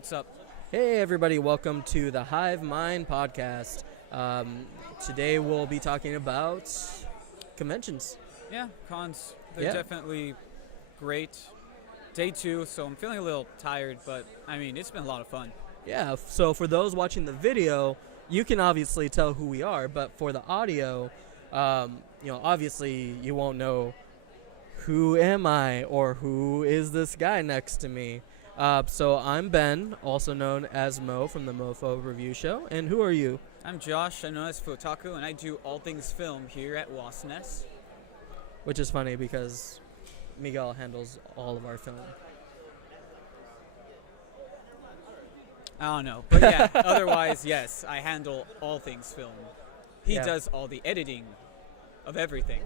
What's up? Hey everybody, welcome to the Hive Mind podcast. Today we'll be talking about conventions. Yeah, cons. They're Yeah. definitely great. Day 2, so I'm feeling a little tired, but I mean, it's been a lot of fun. Yeah, so for those watching the video, you can obviously tell who we are, but for the audio, obviously you won't know who am I or who is this guy next to me. So I'm Ben, also known as Mo from the Mofo Review Show, and who are you? I'm Josh, I'm known as Fotaku, and I do all things film here at Wasness. Which is funny because Miguel handles all of our film. I don't know, but yeah, otherwise, yes, I handle all things film. He Yeah. does all the editing of everything.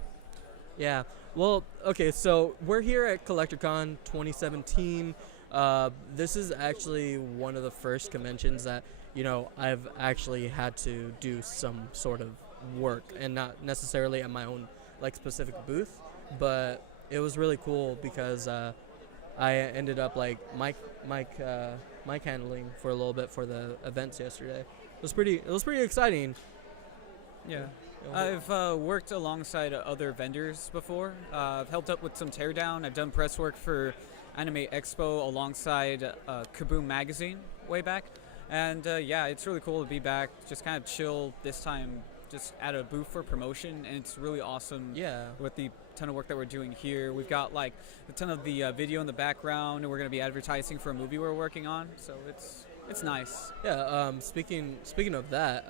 Yeah. Well, okay, so we're here at Collector Con 2017. This is actually one of the first conventions that, I've actually had to do some sort of work and not necessarily at my own, specific booth, but it was really cool because I ended up, mic handling for a little bit for the events yesterday. It was pretty exciting. Yeah. I've worked alongside other vendors before. I've helped up with some teardown. I've done press work for Anime Expo alongside Kaboom Magazine way back. And yeah, it's really cool to be back, just kind of chill this time, just at a booth for promotion. And it's really awesome with the ton of work that we're doing here. We've got a ton of the video in the background, and we're going to be advertising for a movie we're working on. So it's nice. Yeah, speaking of that,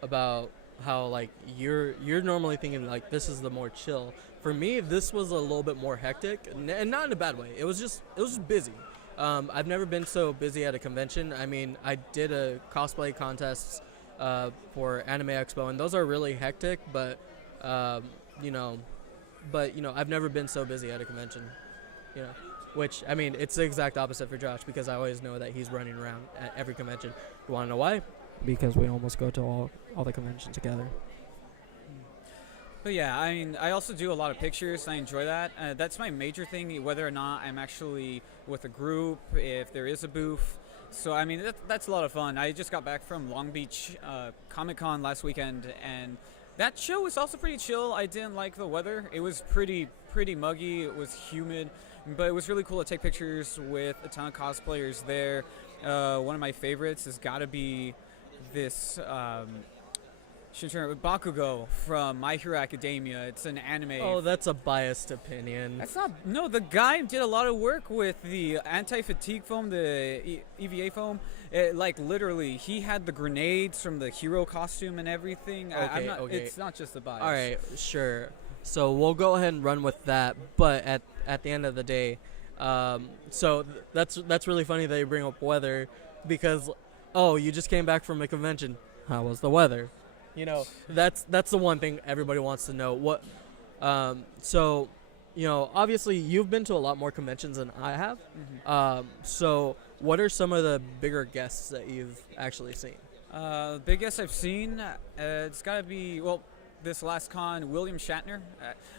about how you're normally thinking this is the more chill. For me, this was a little bit more hectic, and not in a bad way. It was just busy. I've never been so busy at a convention. I mean, I did a cosplay contests for Anime Expo, and those are really hectic. But I've never been so busy at a convention. Which, I mean, it's the exact opposite for Josh because I always know that he's running around at every convention. You want to know why? Because we almost go to all the conventions together. But yeah, I mean, I also do a lot of pictures, and I enjoy that. That's my major thing, whether or not I'm actually with a group, if there is a booth. So, I mean, that's a lot of fun. I just got back from Long Beach Comic-Con last weekend, and that show was also pretty chill. I didn't like the weather. It was pretty muggy. It was humid, but it was really cool to take pictures with a ton of cosplayers there. One of my favorites has got to be this Bakugo from My Hero Academia. It's an anime. Oh, that's a biased opinion. That's not. No, the guy did a lot of work with the anti-fatigue foam, the EVA foam. Literally, he had the grenades from the hero costume and everything. Okay. It's not just the bias. All right, sure. So we'll go ahead and run with that. But at the end of the day, that's really funny that you bring up weather because you just came back from a convention. How was the weather? That's the one thing everybody wants to know. What? Obviously you've been to a lot more conventions than I have. Mm-hmm. So what are some of the bigger guests that you've actually seen? Biggest I've seen, it's got to be this last con, William Shatner.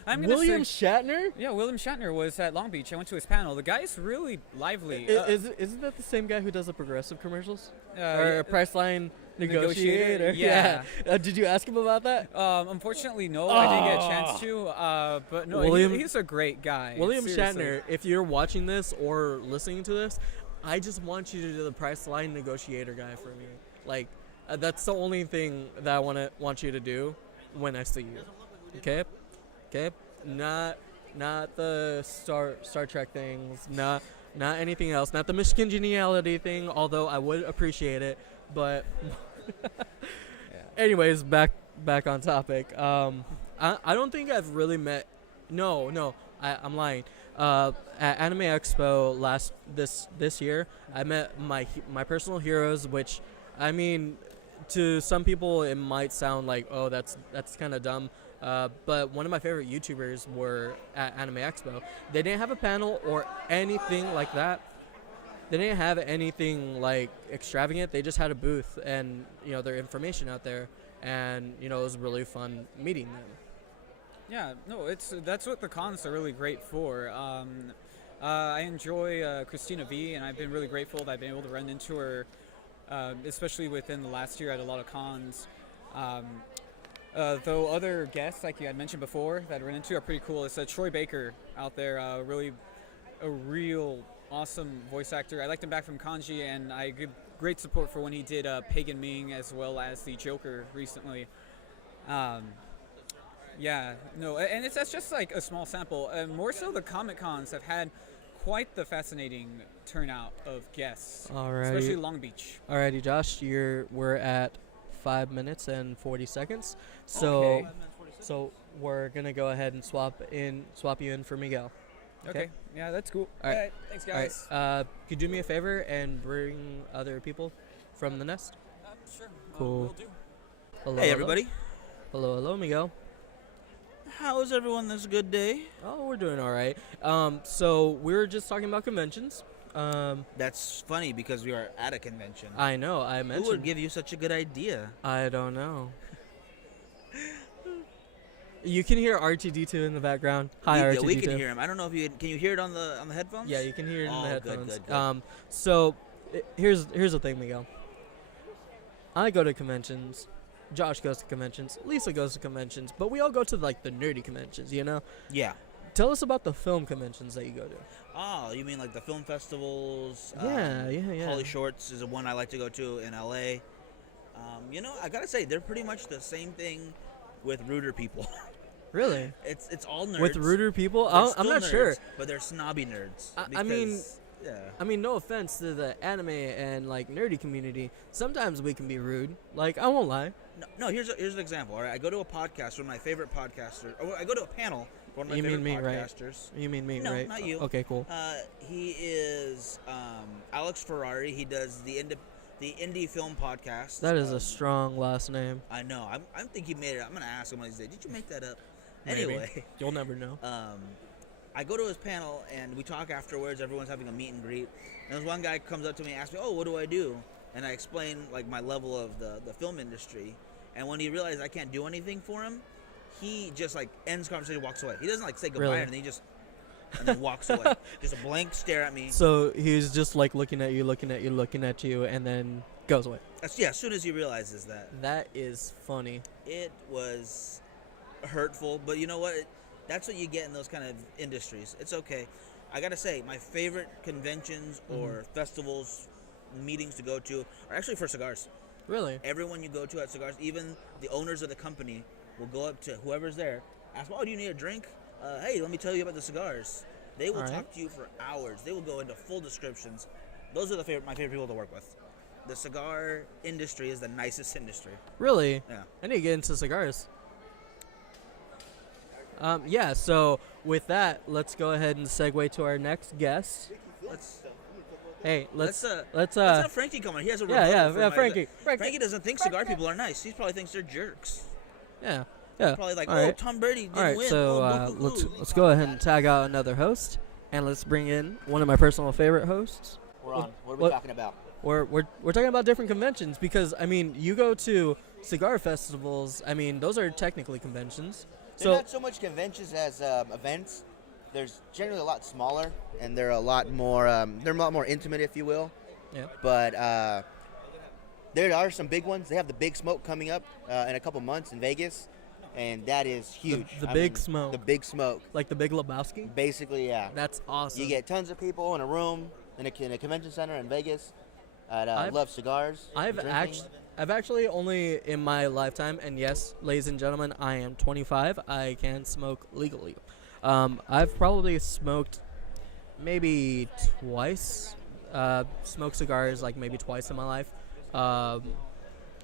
William Shatner? Yeah, William Shatner was at Long Beach. I went to his panel. The guy's really lively. Isn't that the same guy who does the Progressive commercials? Or Priceline Negotiator? Yeah. Did you ask him about that? Unfortunately, no. I didn't get a chance to. But no, he's a great guy. William Seriously. Shatner, if you're watching this or listening to this, I just want you to do the Priceline Negotiator guy for me. That's the only thing that I want you to do when I see you. Okay? Not the Star Trek things, not anything else, not the Michigan Geniality thing, although I would appreciate it, but anyways, back on topic. I don't think I've really met I'm lying. At Anime Expo this year, I met my personal heroes, which, I mean, to some people it might sound like, oh, that's kind of dumb, but one of my favorite YouTubers were at Anime Expo. They didn't have a panel or anything like that. They didn't have anything extravagant. They just had a booth and their information out there, and it was really fun meeting them. Yeah, no, that's what the cons are really great for. I enjoy Christina V, and I've been really grateful that I've been able to run into her, especially within the last year at a lot of cons. Um, though other guests, like you had mentioned before, that I ran into are pretty cool. It's Troy Baker out there, really a real awesome voice actor. I liked him back from Kanji, and I give great support for when he did Pagan Ming as well as the Joker recently. Yeah, no, and that's just like a small sample. More so, the Comic Cons have had quite the fascinating turnout of guests, especially Long Beach. Alrighty, Josh, we're at 5 minutes and 40 seconds. So, Okay. so we're gonna go ahead and swap you in for Miguel. Okay. Yeah, that's cool. All right. All right. Thanks, guys. All right. Could you do me a favor and bring other people from the nest? Sure. Cool. Will do. Hello, Hey, everybody. Hello, Miguel. How is everyone this good day? Oh, we're doing all right. So we were just talking about conventions. That's funny because we are at a convention. I know. I mentioned. Who would give you such a good idea? I don't know. You can hear R2D2 in the background. Hi, R2D2. Yeah, we can hear him. I don't know if you can you hear it on the headphones? Yeah, you can hear it in the headphones. Good. So here's the thing, Miguel. I go to conventions. Josh goes to conventions. Lisa goes to conventions. But we all go to like the nerdy conventions, you know? Yeah. Tell us about the film conventions that you go to. Oh, you mean like the film festivals? Yeah. Holly Shorts is the one I like to go to in LA. I gotta say they're pretty much the same thing with Rooter people. Really? It's all nerds. With Rooter people? They're I'm still not nerds, sure. but they're snobby nerds. I mean, yeah. I mean, no offense to the anime and like nerdy community. Sometimes we can be rude. Like, I won't lie. No. Here's an example. All right, I go to a podcast with my favorite podcasters. Or I go to a panel with one of my You favorite mean me, right? podcasters. You mean me, No, right? not you. Okay, cool. He is Alex Ferrari. He does the indie film podcast. That is a strong last name. I know. I think he made it. I'm gonna ask him one of these days. Did you make that up? Maybe. Anyway, You'll never know. I go to his panel and we talk afterwards. Everyone's having a meet and greet. And this one guy comes up to me and asks me, "Oh, what do I do?" And I explain like my level of the film industry. And when he realized I can't do anything for him, he just like ends the conversation, walks away. He doesn't like say goodbye Really? or anything. He just and then walks away. Just a blank stare at me. So he's just like looking at you, and then goes away. As soon as he realizes that. That is funny. It was hurtful, but you know what? That's what you get in those kind of industries. It's okay. I gotta say, my favorite conventions or festivals, meetings to go to are actually for cigars. Really? Everyone you go to at cigars, even the owners of the company, will go up to whoever's there, ask them, "Oh, do you need a drink? Hey, let me tell you about the cigars." They will talk to you for hours. They will go into full descriptions. Those are my favorite people to work with. The cigar industry is the nicest industry. Really? Yeah. I need to get into cigars. Yeah, so with that, let's go ahead and segue to our next guest. Let's have Frankie come on. He has a Frankie. Frankie doesn't think cigar people are nice. He probably thinks they're jerks. Yeah. Probably like, All right. Tom Brady didn't All right, win. so let's go ahead and tag out another host, and let's bring in one of my personal favorite hosts. We're on. What are we talking about? We're talking about different conventions because I mean you go to cigar festivals. I mean those are technically conventions. They're not so much conventions as events. There's generally a lot smaller, and they're a lot more intimate, if you will. Yeah. But there are some big ones. They have the Big Smoke coming up in a couple months in Vegas, and that is huge. The Big Smoke. The Big Smoke. Like the Big Lebowski. Basically, yeah. That's awesome. You get tons of people in a room in a convention center in Vegas. Love cigars. I've actually only in my lifetime, and yes, ladies and gentlemen, I am 25. I can smoke legally. I've probably smoked maybe twice. Smoked cigars like maybe twice in my life.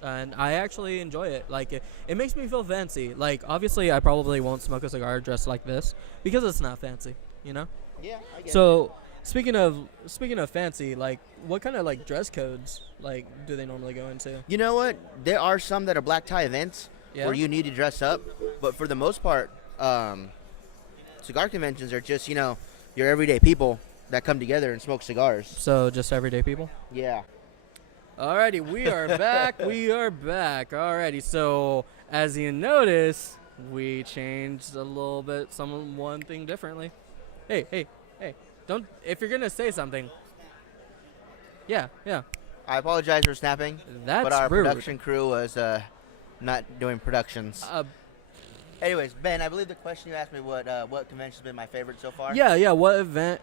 And I actually enjoy it. Like it makes me feel fancy. Like obviously, I probably won't smoke a cigar dressed like this because it's not fancy, you know. Yeah, I get it. So speaking of fancy, like what kind of like dress codes like do they normally go into? You know what? There are some that are black tie events where you need to dress up, but for the most part, cigar conventions are just your everyday people that come together and smoke cigars. So just everyday people. Yeah. Alrighty, we are back. We are back. Alrighty, so as you notice, we changed a little bit, one thing differently. Hey. Don't. If you're gonna say something. Yeah. I apologize for snapping, That's but our rude. production crew was not doing productions. Anyways, Ben, I believe the question you asked me what convention's been my favorite so far. Yeah. What event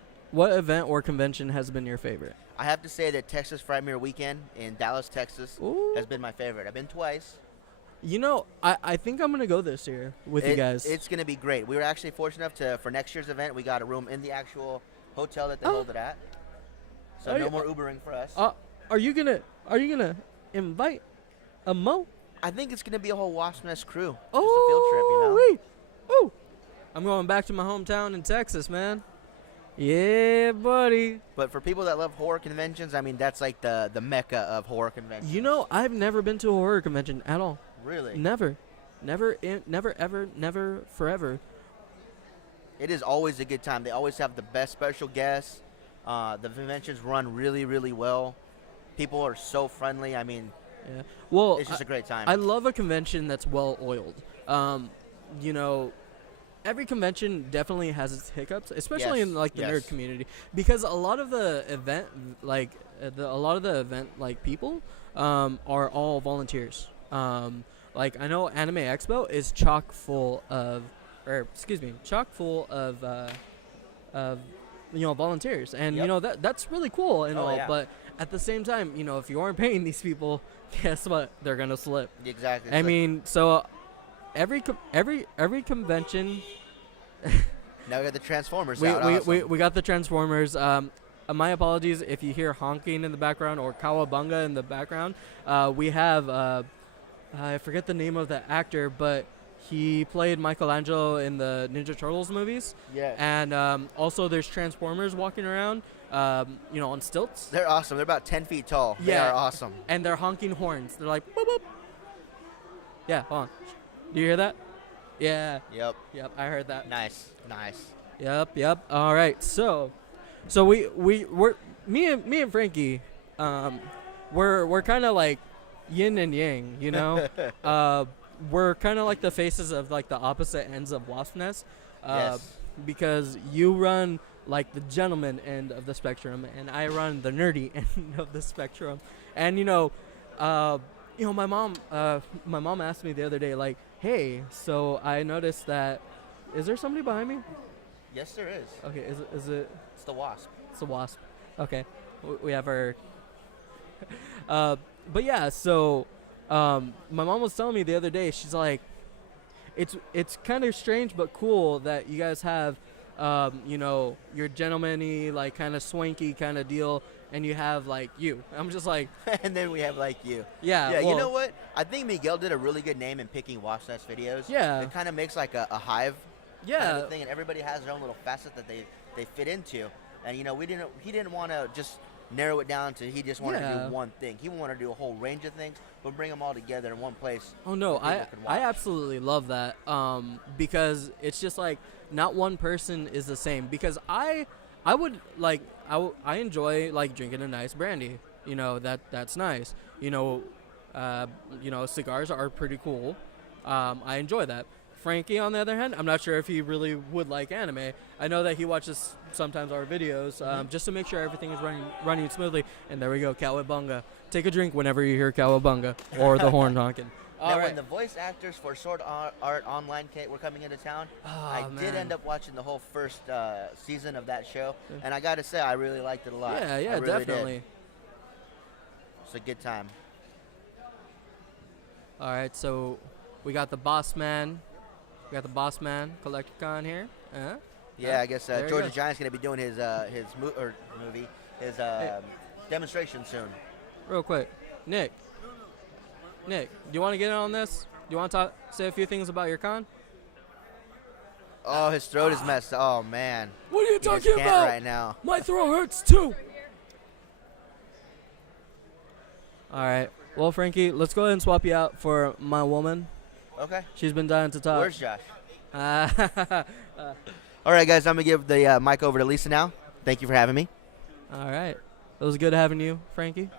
or convention has been your favorite? I have to say that Texas Frightmare Weekend in Dallas, Texas, has been my favorite. I've been twice. You know, I think I'm gonna go this year with you guys. It's gonna be great. We were actually fortunate enough for next year's event. We got a room in the actual hotel that they hold it at. So no more Ubering for us. Are you gonna invite a Mo? I think it's gonna be a whole Wasp Nest crew. Oh, just a field trip, you know. Oh, I'm going back to my hometown in Texas, man. Yeah, buddy. But for people that love horror conventions, I mean that's like the mecca of horror conventions. You know, I've never been to a horror convention at all. Really? Never, ever, never, forever. It is always a good time. They always have the best special guests. The conventions run really, really well. People are so friendly. I mean, yeah. Well, it's just a great time. I love a convention that's well oiled. You know, every convention definitely has its hiccups, especially in like the nerd community, because a lot of the event people are all volunteers. Like I know Anime Expo is chock full of volunteers, and you know that's really cool and all. Yeah. But at the same time, you know, if you aren't paying these people, guess what? They're gonna slip. Exactly. I mean, so every convention. Now we got the Transformers. We got the Transformers. My apologies if you hear honking in the background or Cowabunga in the background. We have I forget the name of the actor, but he played Michelangelo in the Ninja Turtles movies. Yeah. And also there's Transformers walking around, you know, on stilts. They're awesome. They're about 10 feet tall. Yeah. They are awesome. And they're honking horns. They're like, boop, boop. Yeah, hold on. Do you hear that? Yeah. Yep. I heard that. Nice. Yep. All right. So we're me and Frankie, we're kind of like yin and yang, you know. We're kind of like the faces of like the opposite ends of Wasp Nest, because you run like the gentleman end of the spectrum, and I run the nerdy end of the spectrum. And you know, my mom asked me the other day, like, hey, so I noticed that. Is there somebody behind me? Yes, there is. Okay, is it? It's the Wasp. It's the Wasp. Okay, we have our. But yeah, so my mom was telling me the other day. She's like, it's kind of strange but cool that you guys have, you know, your gentleman-y, like kind of swanky kind of deal, and you have like you. I'm just like. And then we have like you. Yeah. Yeah. Well, you know what? I think Miguel did a really good name in picking Wasp Nest videos. Yeah. It kind of makes like a hive. Yeah. Kind of thing, and everybody has their own little facet that they fit into. And you know, he didn't want to just narrow it down to he just wanted to do one thing. He wanted to do a whole range of things, but bring them all together in one place. Oh no, I absolutely love that, because it's just like not one person is the same. Because I enjoy like drinking a nice brandy. You know, that's nice. You know, cigars are pretty cool. I enjoy that. Frankie, on the other hand, I'm not sure if he really would like anime. I know that he watches sometimes our videos, just to make sure everything is running smoothly. And there we go, Cowabunga. Take a drink whenever you hear Cowabunga or the horn honking. Now, when the voice actors for Sword Art Online were coming into town, I did end up watching the whole first season of that show, and I got to say, I really liked it a lot. Yeah, I really definitely. Did. It's a good time. All right, so we got the boss man. We got the Boss Man Collector Con here. Yeah, I guess Georgia Giant's going to be doing his demonstration soon. Real quick, Nick, do you want to get in on this? Do you want to say a few things about your con? Oh, his throat is messed up. Oh, man. What are you talking about? Right now. My throat hurts, too. All right. Well, Frankie, let's go ahead and swap you out for my woman. Okay. She's been dying to talk. Where's Josh? All right, guys. I'm going to give the mic over to Lisa now. Thank you for having me. All right. It was good having you, Frankie.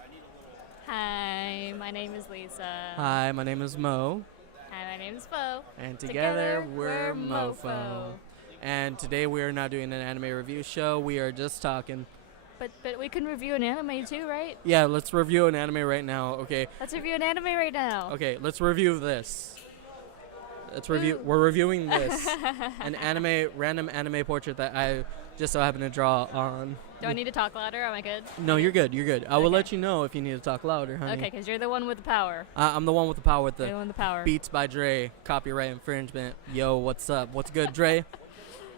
Hi, my name is Lisa. Hi, my name is Mo. Hi, my name is Fo. And together we're Mofo. and today we are not doing an anime review show. We are just talking. But we can review an anime too, right? Yeah, let's review an anime right now. Okay. Let's review an anime right now. Okay, let's review this. We're reviewing this. An random anime portrait that I just so happen to draw on. Do I need to talk louder? Am I good? No, you're good. You're good. I will Okay. let you know if you need to talk louder, honey. Okay, because you're the one with the power. I'm the one with the power with You're the the one with the power. Beats by Dre, copyright infringement. Yo, what's up? What's good, Dre?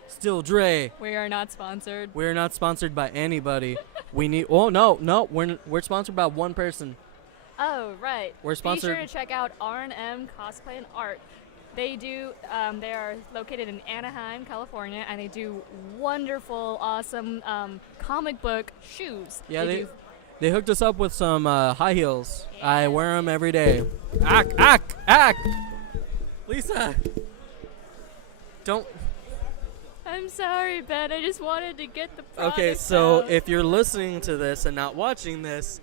Still Dre. We are not sponsored. We're not sponsored by anybody. We need. Oh no, we're sponsored by one person. Oh, right. We're sponsored. Be sure to check out R&M Cosplay and Art. They do. They are located in Anaheim, California, and they do wonderful, awesome comic book shoes. Yeah, do. they hooked us up with some high heels. I Yes. wear them every day. Act. Lisa, don't. I'm sorry, Ben. I just wanted to get the product Okay, so out. if you're listening to this and not watching this,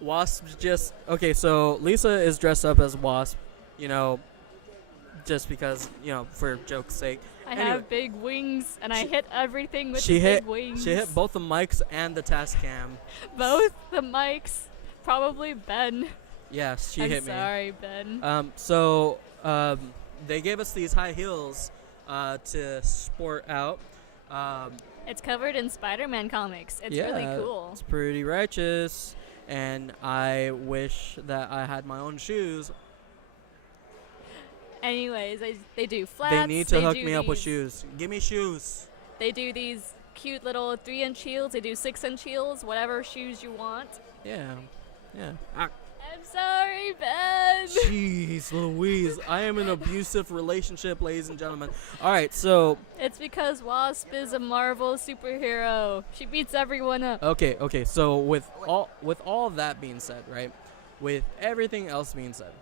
Wasp's just okay. So Lisa is dressed up as Wasp, just because for joke's sake. I Anyway. have big wings, and I hit everything with She the hit big wings. she hit both the mics and the task cam. both the mics. Probably Ben. Yes, she I'm hit me. sorry, Ben. They gave us these high heels to sport out. It's covered in Spider-Man comics. It's really cool. It's pretty righteous, and I wish that I had my own shoes. Anyways, they do flats. They need to hook do me up with these- shoes. Give me shoes. They do these cute little 3-inch heels. They do 6-inch heels. Whatever shoes you want. Yeah. I'm sorry, Ben. Jeez Louise, I am in an abusive relationship, ladies and gentlemen. All right, so It's because Wasp is a Marvel superhero. She beats everyone up. okay. So with all of that being said, right? With everything else being said,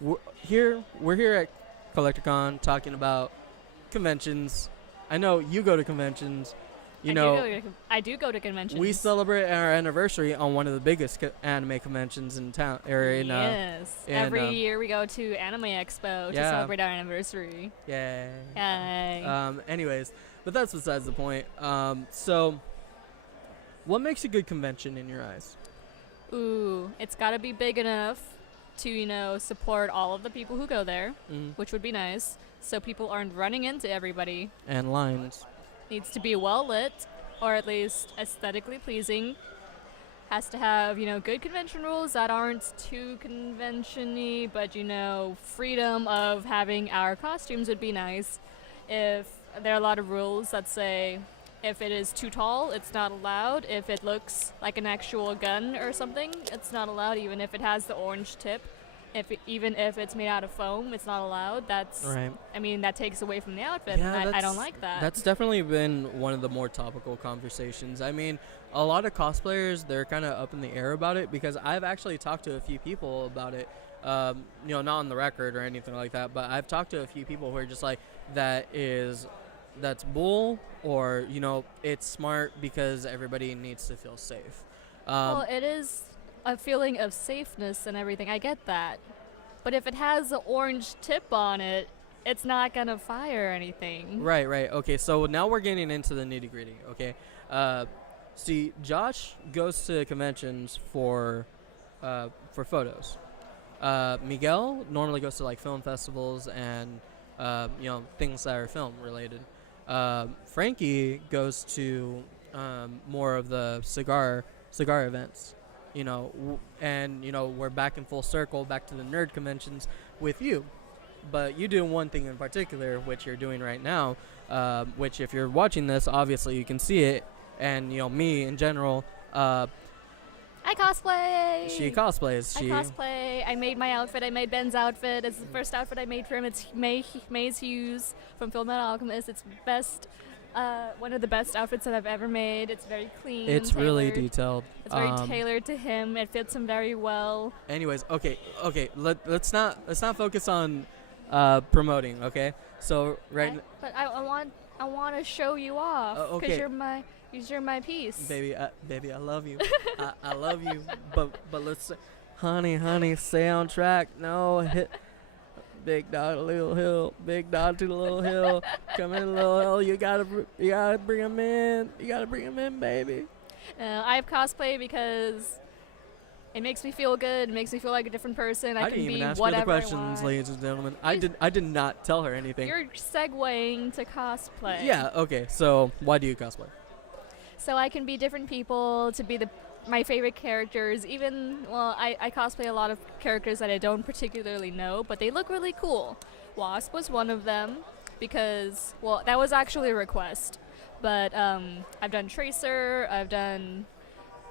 we're here at Collector Con talking about conventions. I know you go to conventions. I do go to conventions. We celebrate our anniversary on one of the biggest anime conventions in town. Every year we go to Anime Expo to Yeah. celebrate our anniversary. Yay. Yay. Anyways, but that's besides the point. So, what makes a good convention in your eyes? Ooh, it's got to be big enough to, support all of the people who go there, which would be nice, so people aren't running into everybody. And lines. Needs to be well lit, or at least aesthetically pleasing. Has to have, good convention rules that aren't too convention-y, but, freedom of having our costumes would be nice. If there are a lot of rules that say if it is too tall, it's not allowed. If it looks like an actual gun or something, it's not allowed, even if it has the orange tip. Even if it's made out of foam, it's not allowed. That's Right. that takes away from the outfit, Yeah, and I don't like that. That's definitely been one of the more topical conversations. I mean, a lot of cosplayers, they're kind of up in the air about it because I've actually talked to a few people about it. Not on the record or anything like that, but I've talked to a few people who are just like, that's bull, or it's smart because everybody needs to feel safe. Well, it is a feeling of safeness and everything. I get that. But if it has the orange tip on it, it's not going to fire anything. Right. Okay, so now we're getting into the nitty gritty. Okay. See, Josh goes to conventions for photos. Miguel normally goes to like film festivals and things that are film related. Frankie goes to more of the cigar events. We're back in full circle, back to the nerd conventions with you. But you do one thing in particular, which you're doing right now, which if you're watching this, obviously you can see it. And, me in general, I cosplay! she cosplays. I cosplay. I made my outfit. I made Ben's outfit. It's the first outfit I made for him. It's Maze Hughes from Fullmetal Alchemist. It's one of the best outfits that I've ever made. It's very clean. It's tailored. really detailed. It's very tailored to him. It fits him very well. Anyways, okay. Let's not focus on promoting. Okay. So But I want to show you off okay. because you're my piece. baby, I love you. I love you. But let's, honey, stay on track. No, big dog to little hill, big dog to the little hill. Come in, little hill. You gotta bring him in. You gotta bring him in, baby. I have cosplay because it makes me feel good. It makes me feel like a different person. I can didn't be even ask her whatever the questions, I want. ladies and gentlemen. I did not tell her anything. You're segueing to cosplay. Yeah. Okay. So why do you cosplay? So I can be different people to be my favorite characters. Even, well, I cosplay a lot of characters that I don't particularly know, but they look really cool. Wasp was one of them because, well, that was actually a request. But I've done Tracer, I've done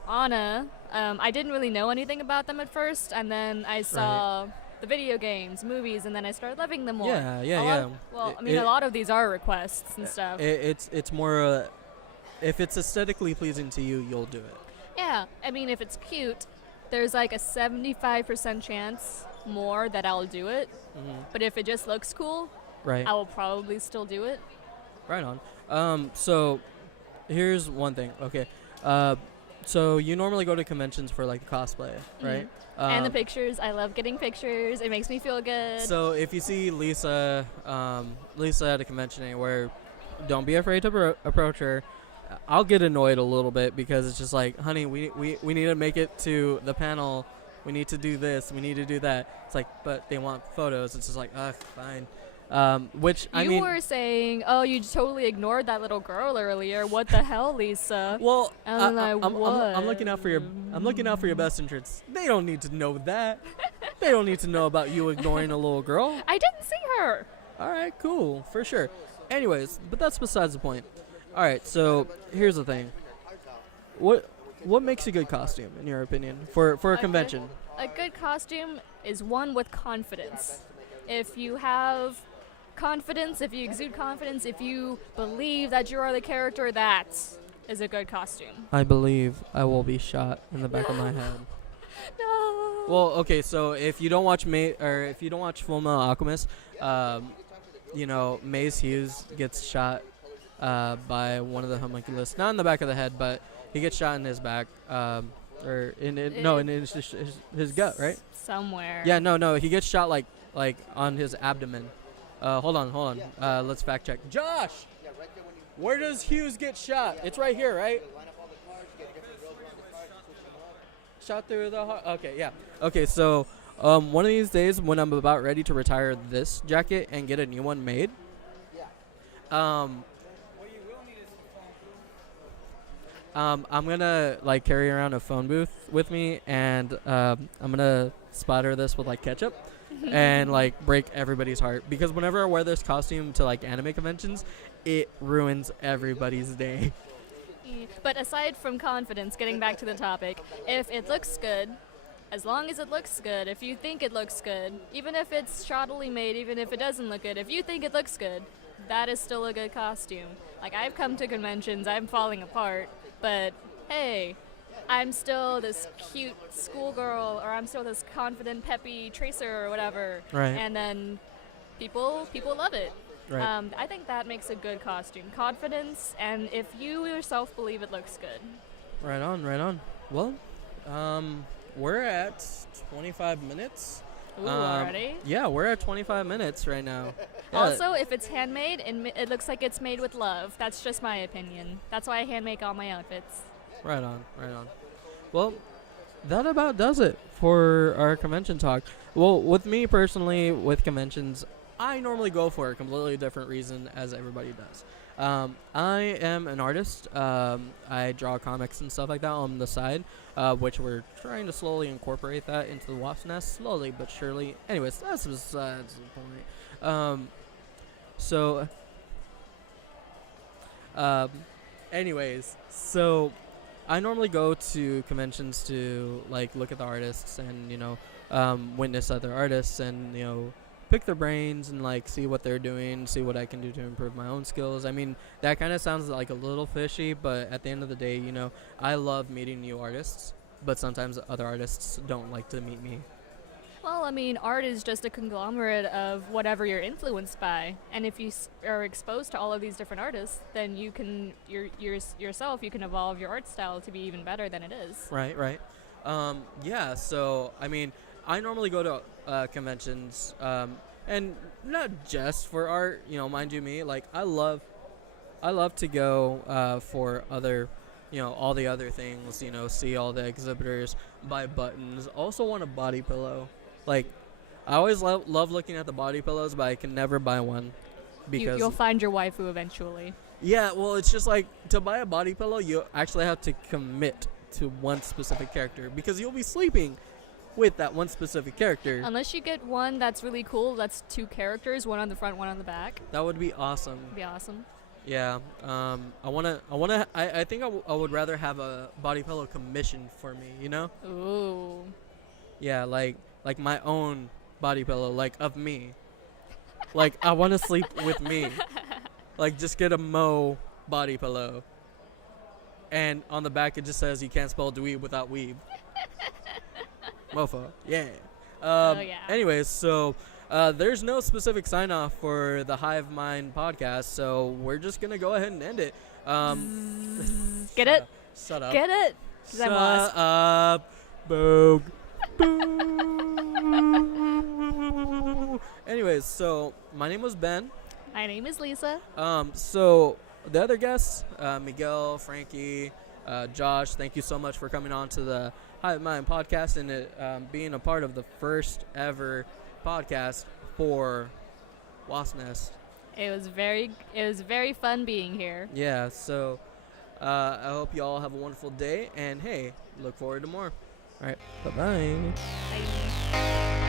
Anna. I didn't really know anything about them at first, and then I saw the video games, movies, and then I started loving them more. Yeah. A lot of these are requests and stuff. It's more, if it's aesthetically pleasing to you, you'll do it. Yeah, I mean, if it's cute, there's like a 75% chance more that I'll do it. Mm-hmm. But if it just looks cool, Right. I will probably still do it. Right on. So here's one thing. Okay. So you normally go to conventions for like cosplay, right? And the pictures. I love getting pictures. It makes me feel good. So if you see Lisa at a convention anywhere, don't be afraid to approach her. I'll get annoyed a little bit because it's just like, honey, we need to make it to the panel. We need to do this. We need to do that. It's like, but they want photos. It's just like, ugh, fine. You were saying, oh, you totally ignored that little girl earlier. What the hell, Lisa? Well, I'm looking out for your best interests. They don't need to know that. They don't need to know about you ignoring a little girl. I didn't see her. All right, cool, for sure. Anyways, but that's besides the point. All right, so here's the thing. What makes a good costume, in your opinion, for a convention? A good costume is one with confidence. If you have confidence, if you exude confidence, if you believe that you are the character, that is a good costume. I believe I will be shot in the back of my head. No. Well, okay, so if you don't watch Full Metal Alchemist, Maze Hughes gets shot by one of the homunculus, not in the back of the head, but he gets shot in his back, or in his gut, right? Somewhere. Yeah, no, he gets shot like on his abdomen. Hold on. Let's fact check. Josh, where does Hughes get shot? It's right here, right? Shot through the heart. Okay, yeah. Okay, so one of these days when I'm about ready to retire this jacket and get a new one made, I'm gonna like carry around a phone booth with me, and I'm gonna splatter this with like ketchup and like break everybody's heart, because whenever I wear this costume to like anime conventions, it ruins everybody's day. But aside from confidence, getting back to the topic, if it looks good, as long as it looks good, if you think it looks good, even if it's shoddily made, even if it doesn't look good, if you think it looks good, that is still a good costume. Like, I've come to conventions, I'm falling apart, but hey, I'm still this cute schoolgirl, or I'm still this confident, peppy Tracer or whatever. Right. And then people love it. Right. I think that makes a good costume. Confidence, and if you yourself believe it looks good. Right on. Well, we're at 25 minutes. Ooh, already? Yeah, we're at 25 minutes right now. Yeah. Also, if it's handmade, it looks like it's made with love. That's just my opinion. That's why I hand make all my outfits. Right on. Well, that about does it for our convention talk. Well, with me personally, with conventions, I normally go for a completely different reason as everybody does. I am an artist. I draw comics and stuff like that on the side, which we're trying to slowly incorporate that into the Wasp's Nest, slowly but surely. Anyways, that's besides the point. So I normally go to conventions to like look at the artists and witness other artists and pick their brains and like see what they're doing, see what I can do to improve my own skills. I mean, that kind of sounds like a little fishy, but at the end of the day, I love meeting new artists, but sometimes other artists don't like to meet me. Well, I mean, art is just a conglomerate of whatever you're influenced by, and if you are exposed to all of these different artists, then you can yourself you can evolve your art style to be even better than it is. Right. Yeah. So I mean, I normally go to conventions and not just for art, mind you me, like I love to go for other, all the other things, see all the exhibitors, buy buttons. Also want a body pillow. Like, I always love looking at the body pillows, but I can never buy one because You'll find your waifu eventually. yeah, well, it's just like to buy a body pillow, you actually have to commit to one specific character because you'll be sleeping with that one specific character. Unless you get one that's really cool, that's 2 characters, one on the front, one on the back. That would be awesome. Be awesome. Yeah, I think I would rather have a body pillow commissioned for me, Ooh. Yeah, like my own body pillow, like of me. Like I want to sleep with me. Like just get a Mo body pillow. And on the back it just says you can't spell dweeb without weeb. Mofo. Yeah. Oh, yeah. Anyways, so there's no specific sign off for the Hive Mind podcast, so we're just gonna go ahead and end it. Get it? Shut up. Get it? 'Cause I'm lost. Shut up. Boog. Anyways, so my name was Ben. My name is Lisa. So the other guests, Miguel, Frankie, Josh, thank you so much for coming on to the Hive Mind podcast and being a part of the first ever podcast for Wasp Nest. It was very fun being here. Yeah, so I hope you all have a wonderful day, and hey, look forward to more. All right, bye-bye. Bye.